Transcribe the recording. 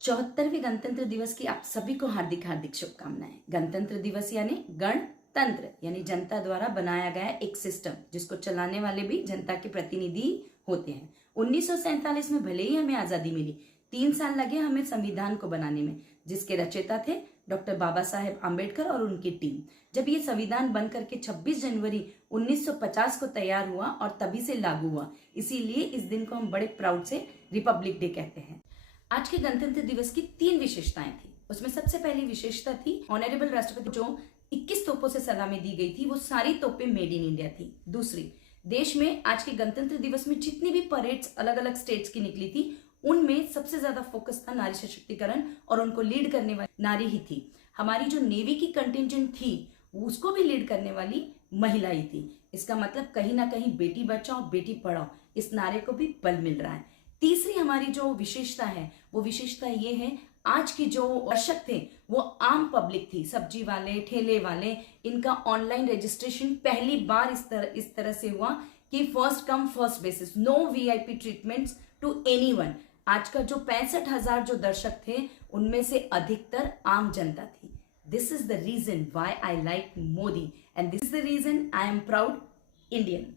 74वें गणतंत्र दिवस की आप सभी को हार्दिक हार्दिक शुभकामनाएं। गणतंत्र दिवस यानी गणतंत्र यानी जनता द्वारा बनाया गया एक सिस्टम जिसको चलाने वाले भी जनता के प्रतिनिधि होते हैं। 1947 में भले ही हमें आजादी मिली, 3 साल लगे हमें संविधान को बनाने में, जिसके रचयिता थे डॉक्टर बाबा साहेब आम्बेडकर और उनकी टीम। जब ये संविधान बन करके 26 जनवरी 1950 को तैयार हुआ और तभी से लागू हुआ, इसीलिए इस दिन को हम बड़े प्राउड से रिपब्लिक डे कहते हैं। आज के गणतंत्र दिवस की 3 विशेषताएं थी। उसमें सबसे पहली विशेषता थी ऑनरेबल राष्ट्रपति जो 21 तोपों से सलामी दी गई थी, वो सारी तोपें मेड इन इंडिया थी। दूसरी, देश में आज के गणतंत्र दिवस में जितनी भी परेड्स अलग अलग स्टेट्स की निकली थी, उनमें सबसे ज्यादा फोकस था नारी सशक्तिकरण और उनको लीड करने वाली नारी ही थी। हमारी जो नेवी की कंटिजेंट थी उसको भी लीड करने वाली महिला ही थी। इसका मतलब कहीं ना कहीं बेटी बचाओ बेटी पढ़ाओ इस नारे को भी बल मिल रहा है। तीसरी हमारी जो विशेषता है वो विशेषता ये है, आज की जो दर्शक थे वो आम पब्लिक थी, सब्जी वाले ठेले वाले। इनका ऑनलाइन रजिस्ट्रेशन पहली बार इस तरह से हुआ कि first come first basis, no VIP treatments to anyone. आज का जो 65,000 जो दर्शक थे उनमें से अधिकतर आम जनता थी। This is the reason why I like Modi and this is the reason I am proud Indian.